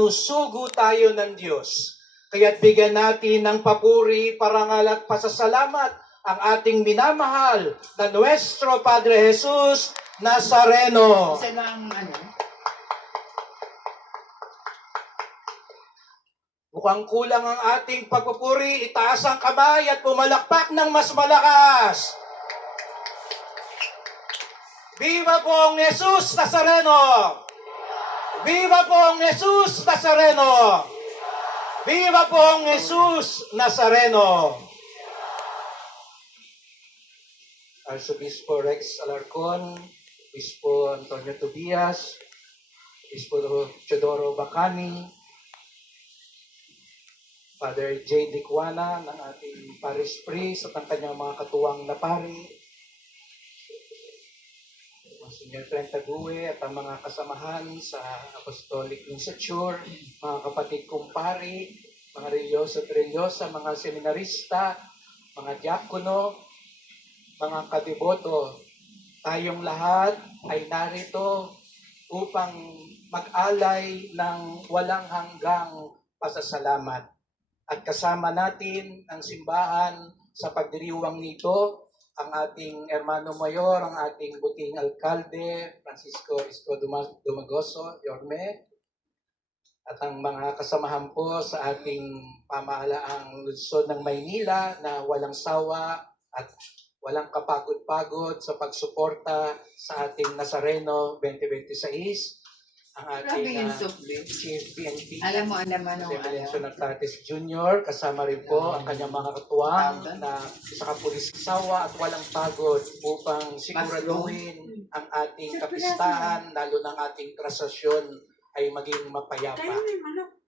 sinusugo tayo ng Diyos. Kaya't bigyan natin ng papuri, parangal at pasasalamat ang ating minamahal na Nuestro Padre Jesus Nazareno. Isa lang, Mukhang kulang ang ating pagpupuri, itaas ang kamay at pumalakpak ng mas malakas. Viva pong Jesus Nazareno! Viva pong Jesus Nazareno! Viva pong Jesus Nazareno! Arsobispo Rex Alarcon, Obispo Antonio Tobias, Obispo Teodoro Bacani, Father J. Dicwana ng ating parish priest at ang kanyang mga katuwang na pari, Monsignor Trenta Gue at ang mga kasamahan sa Apostolic Institute, mga kapatid kong pari, mga religyoso at religyosa, mga seminarista, mga diakono, mga kadiboto, tayong lahat ay narito upang mag-alay ng walang hanggang pasasalamat. At kasama natin ang simbahan sa pagdiriwang nito, ang ating Hermano Mayor, ang ating buting alkalde, Francisco Isko Dumagoso, Yorme, at ang mga kasamahan po sa ating pamahalaang lungsod ng Maynila na walang sawa at walang kapagod-pagod sa pagsuporta sa ating Nazareno 2026. Ang ating Chief PNP, alam mo naman Demelencio Natatis Jr., kasama rin po ang kanyang mga katuwang na sa kapulis sawa at walang pagod upang siguraduhin ang ating kapistahan, lalo ng ating trasasyon ay maging mapayapa.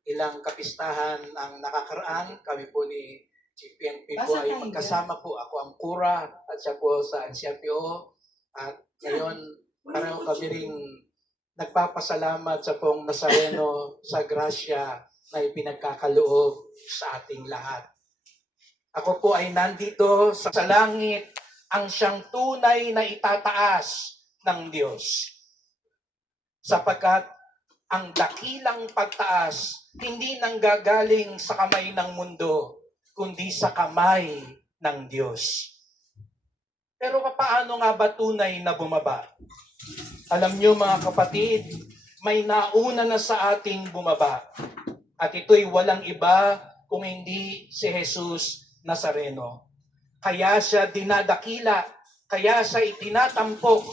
Ilang kapistahan ang nakakaraan, kami po ni Chief PNP po ay magkasama po. Ako ang kura at siya po sa NCRPO. At ngayon, pareho kami ring nagpapasalamat sa pong Nazareno sa grasya na ipinagkakaloob sa ating lahat. Ako po ay nandito sa langit, ang siyang tunay na itataas ng Diyos. Sapagkat ang dakilang pagtaas hindi nanggagaling sa kamay ng mundo, kundi sa kamay ng Diyos. Pero paano nga ba tunay na bumaba? Alam nyo mga kapatid, may nauna na sa ating bumaba. At ito'y walang iba kung hindi si Jesus Nazareno. Kaya siya dinadakila, kaya siya itinatampok.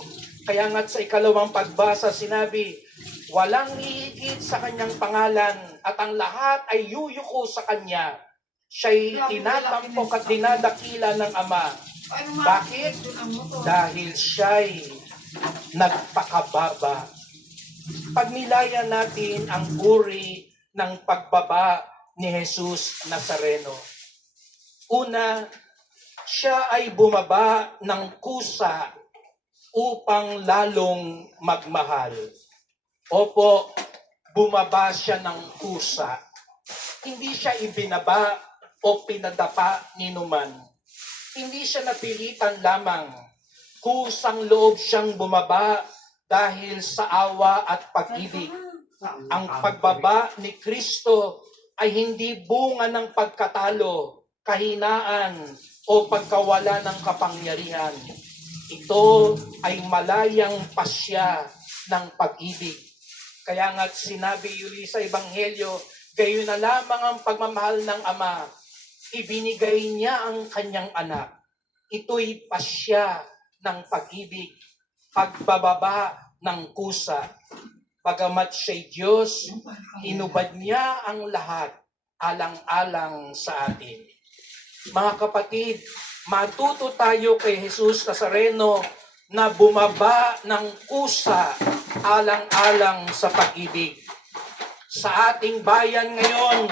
Kaya nga't sa ikalawang pagbasa sinabi, walang iikit sa kanyang pangalan at ang lahat ay yuyuko sa kanya. Siya'y tinatampok at dinadakila ng Ama. Bakit? Dahil siya'y nagpakababa. Pagnilayan natin ang uri ng pagbaba ni Jesus Nazareno. Una, siya ay bumaba ng kusa upang lalong magmahal. Opo, bumaba siya ng kusa. Hindi siya ibinaba o pinadapa ni numan. Hindi siya napilitan lamang. Kusang loob siyang bumaba dahil sa awa at pag-ibig. Ang pagbaba ni Kristo ay hindi bunga ng pagkatalo, kahinaan, o pagkawala ng kapangyarihan. Ito ay malayang pasya ng pag-ibig. Kaya nga't sinabi yun sa Ebanghelyo, gayon na lamang ang pagmamahal ng Ama. Ibinigay niya ang kanyang anak. Ito'y pasya ng pag-ibig, pagbababa ng kusa. Bagamat siya'y Diyos, hinubad niya ang lahat alang-alang sa atin. Mga kapatid, matuto tayo kay Jesus Nazareno na bumaba ng kusa alang-alang sa pag-ibig. Sa ating bayan ngayon,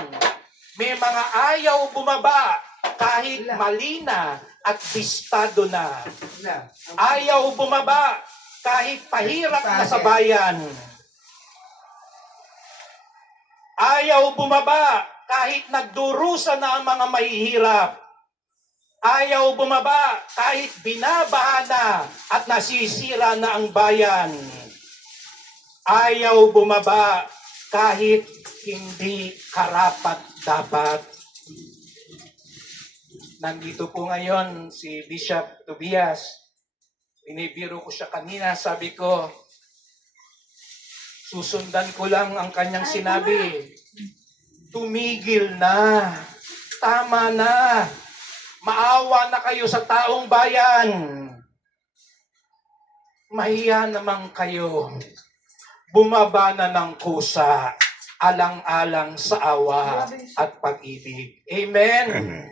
may mga ayaw bumaba kahit malina at bistado na. Ayaw bumaba kahit pahirap na sa bayan. Ayaw bumaba kahit nagdurusa na ang mga mahihirap. Ayaw bumaba kahit binabaha na at nasisira na ang bayan. Ayaw bumaba kahit hindi karapat-dapat. Nandito po ngayon si Bishop Tobias. Binibiro ko siya kanina, sabi ko, susundan ko lang ang kanyang sinabi. Tumigil na. Tama na. Maawa na kayo sa taong bayan. Mahiya naman kayo. Bumaba na ng kusa. Alang-alang sa awa at pag-ibig. Amen.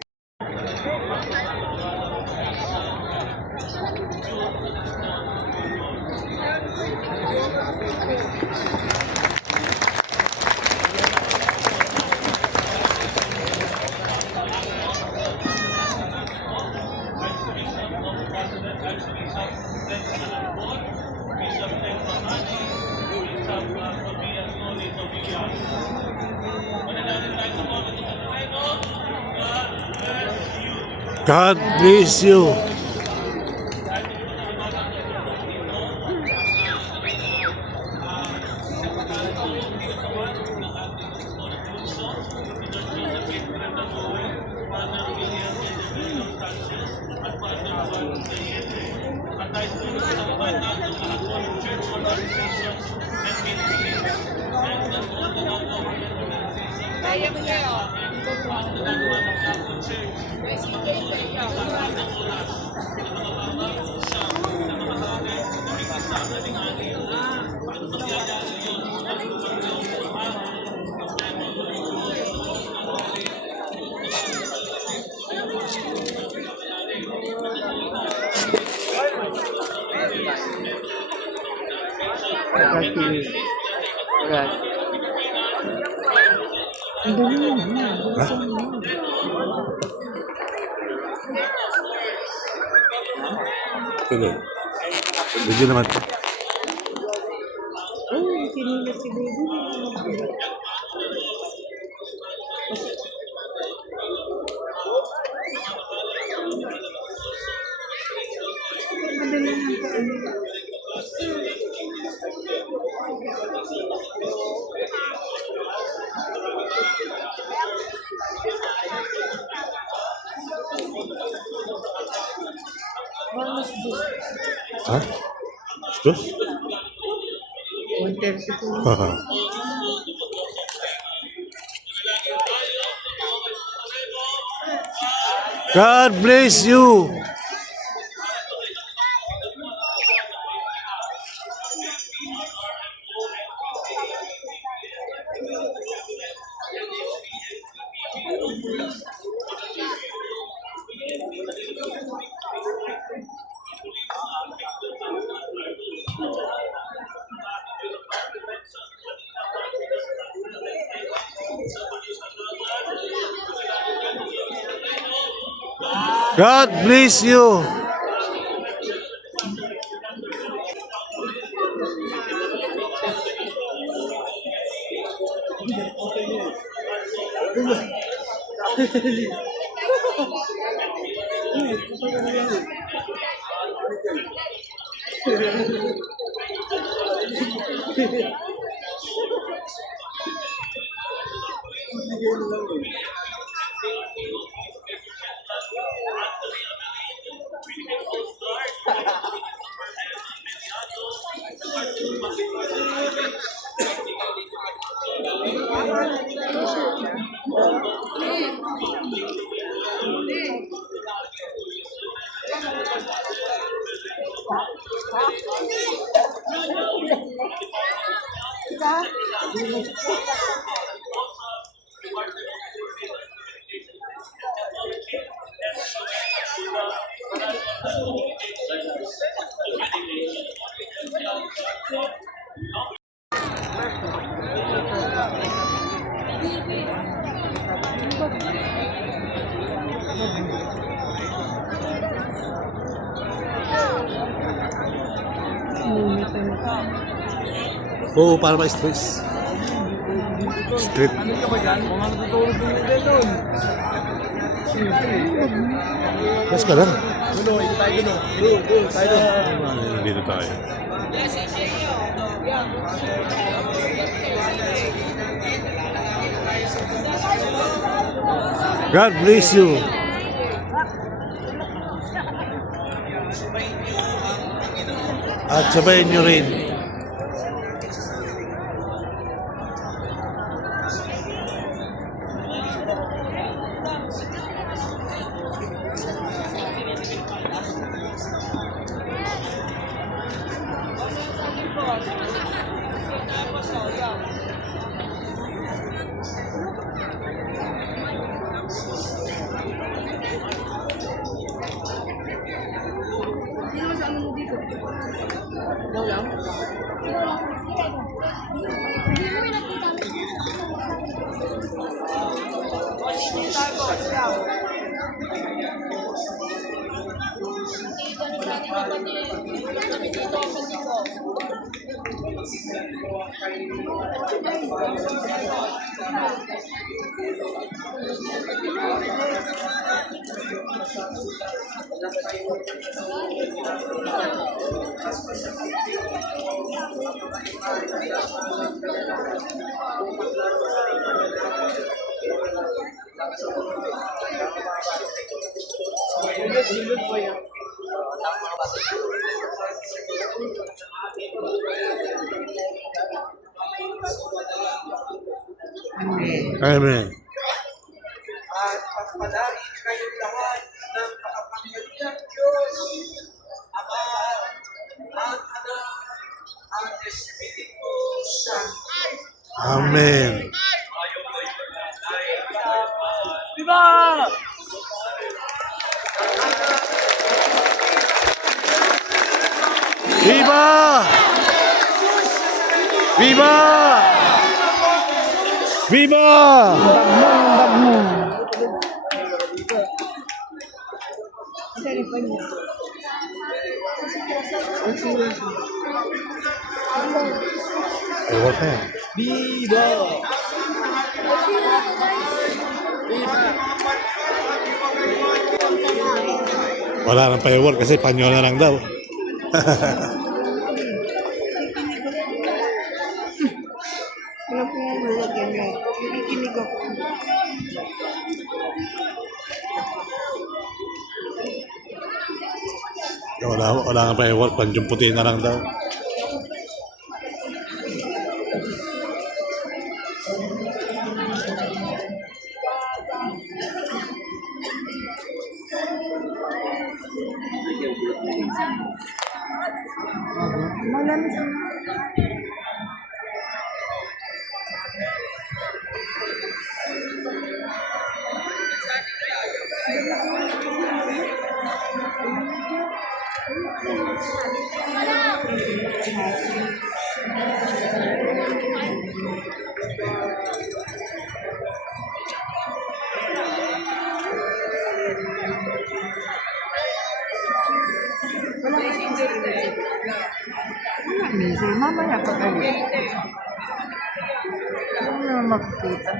God bless you. Sige. Bigyan naman. Sinilas si baby. Madali lang po. Ha? Terus? 1:30 po. God bless you. God bless you. Oo, para ma-stress. Straight. Ano ka ba dyan? Kung ano tutulog mo din doon. Yes ka lang. Dulo, ito tayo dulo. Dulo, tayo dulo. Dito tayo. God bless you. At sabayin nyo rin. Amen. At pagpalain kayong lahat ng makapangyarihan Diyos, Ama, at Anak, at Espiritu Santo. Amen. Viva! Viva! Viva! Viva! Ay, what na yan? Viva! Wala nang firework kasi panyo na lang daw. Wala po yung lalagyan na. Nakikinig ako. Wala nang firework, panjong puti na lang daw. Malamig. Wala minsan. Mamaya pa kayo. Ano na makikita?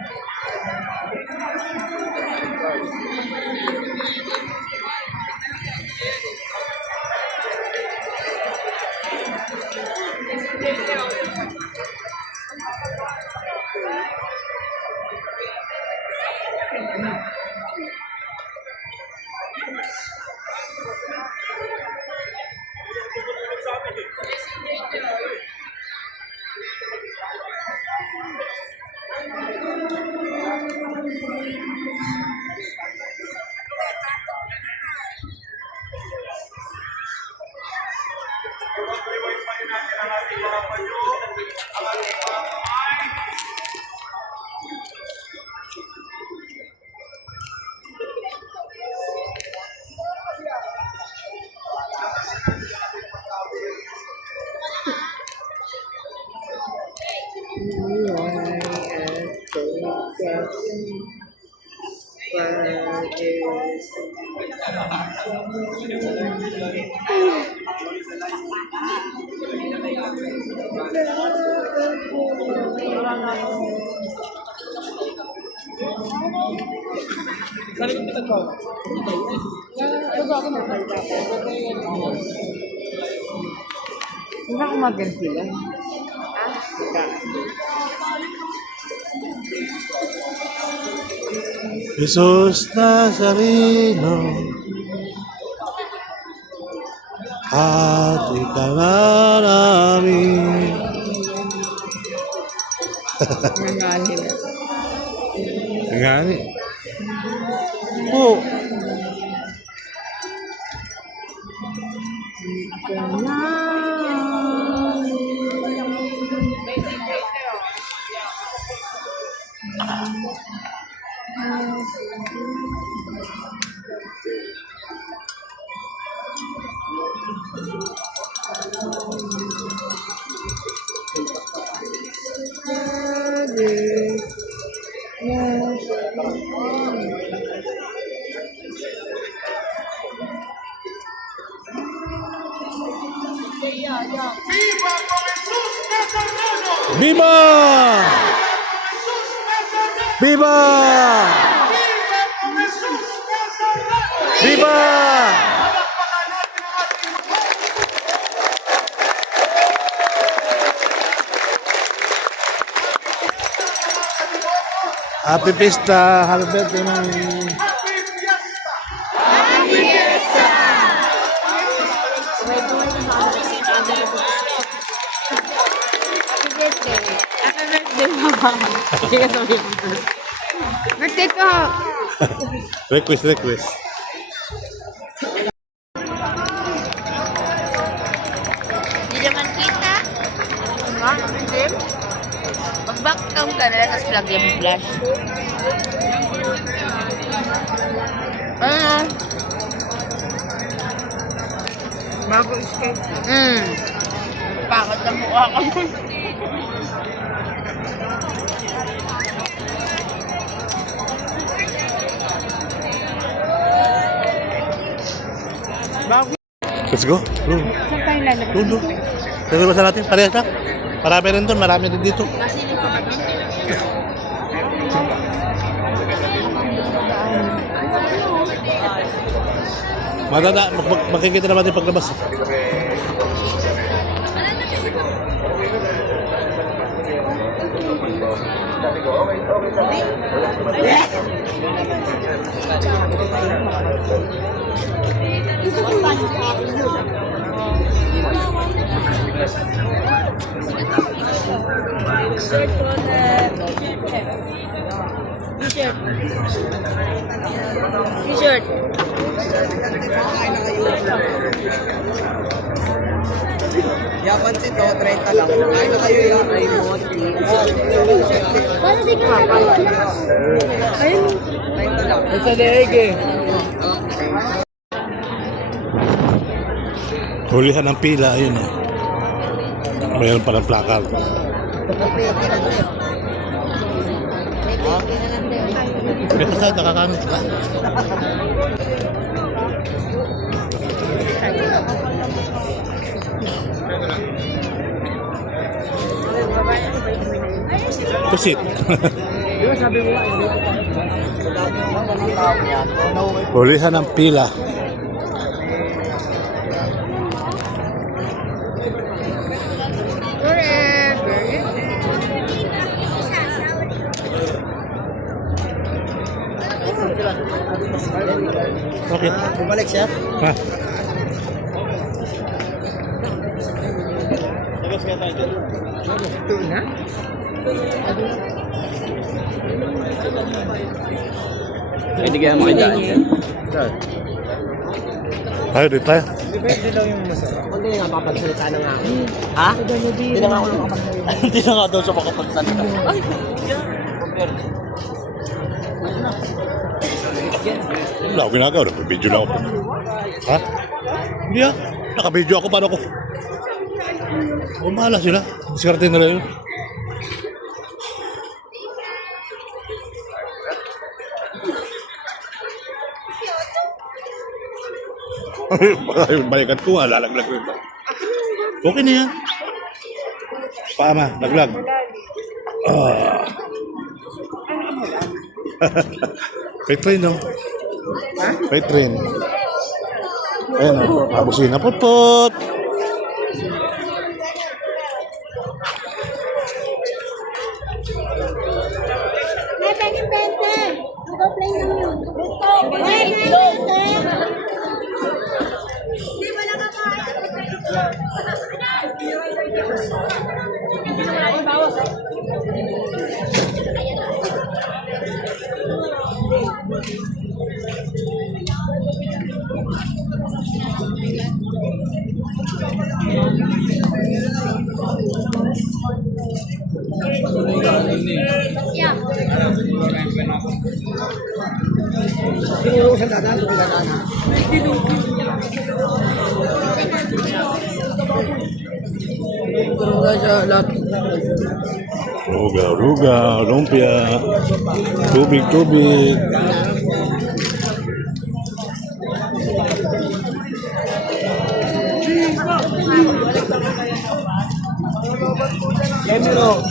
Hindi ako mag-gan sila. Jesus Nazareno, hati ka na namin. Nangali na. Nga ni. Oh, Viva! Viva! Viva! Happy Pista! Happy birthday, Mami! Happy birthday, Mama. Sige ka sabihin mo. Birthday ko. Request. Hindi naman kita. Nga, hindi. Mag-back cam ka na lang, tapos lagyan mo flash. Bago skate. Pangit na mukha ka. Let's go. Doon. Saan tayo lalabas? Doon. Naglabasan natin. Parehas na. Marami rin doon. Marami rin dito. Makikita naman din paglabas. T-shirt. Yaman si to, 30 lang. Kain na kayo yung remote. Paano di ka wala? Ayun. 30 lang. Sa leeg eh. Hulihan ng pila. Ayun eh. Mayroon palang placard. Ito sa nakakanan ka. Kusit. Hulihan ng pila. Okay. Bumalik siya. Ha? Ito na? Hindi kaya makidaan yan. Tayo dito tayo. Depende lang yung masarap. Hindi nga papagsalita na nga ako. Ha? Hindi na nga ako makapagsalita. Hindi na nga daw siya makapagsalita. Ay! Wala ako ginagawa. Nag-video lang ako. Ha? Hindi ah. Naka-video ako. Paano ako? Mahala sila. Diskarte nila yun. Balikan ko. Lalaglag ko yun. Okay na yan. Paama. Laglag. Freight train, no? Ha? Freight train. Ayan, no? Abusina. Put-put! pengin 20. Ikaw plain lang yun. Ito. 20. Hindi mo nakakain. Pinurusan dadaan, doon dadaan ha. Pinurusan siya lahat. Ruga, ruga, lumpia. Tubig, tubig. Emiro.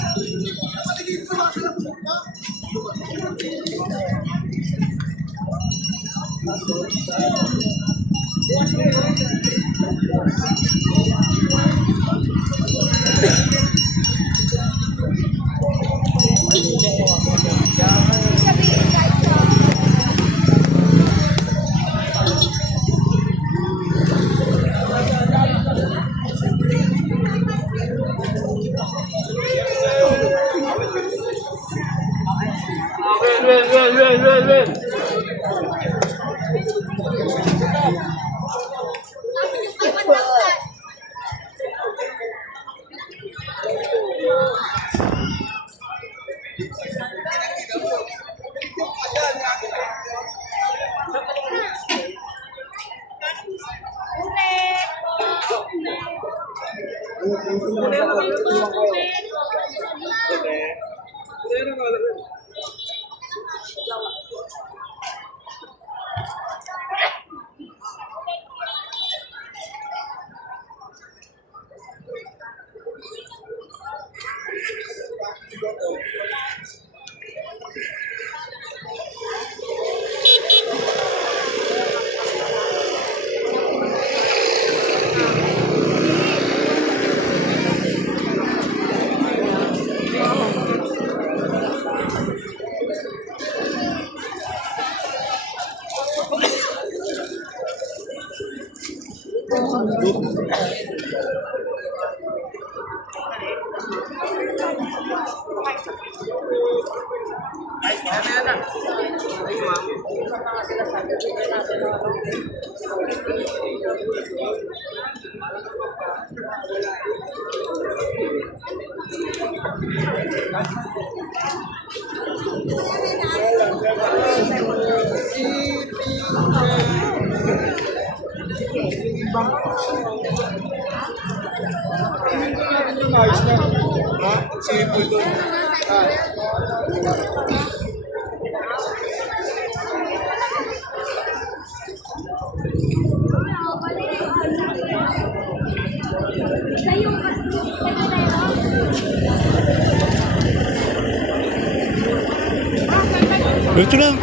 Ito lang.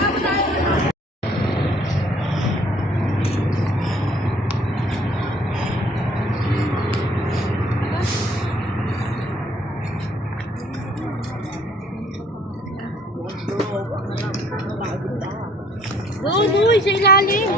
Uy, sa ilalim.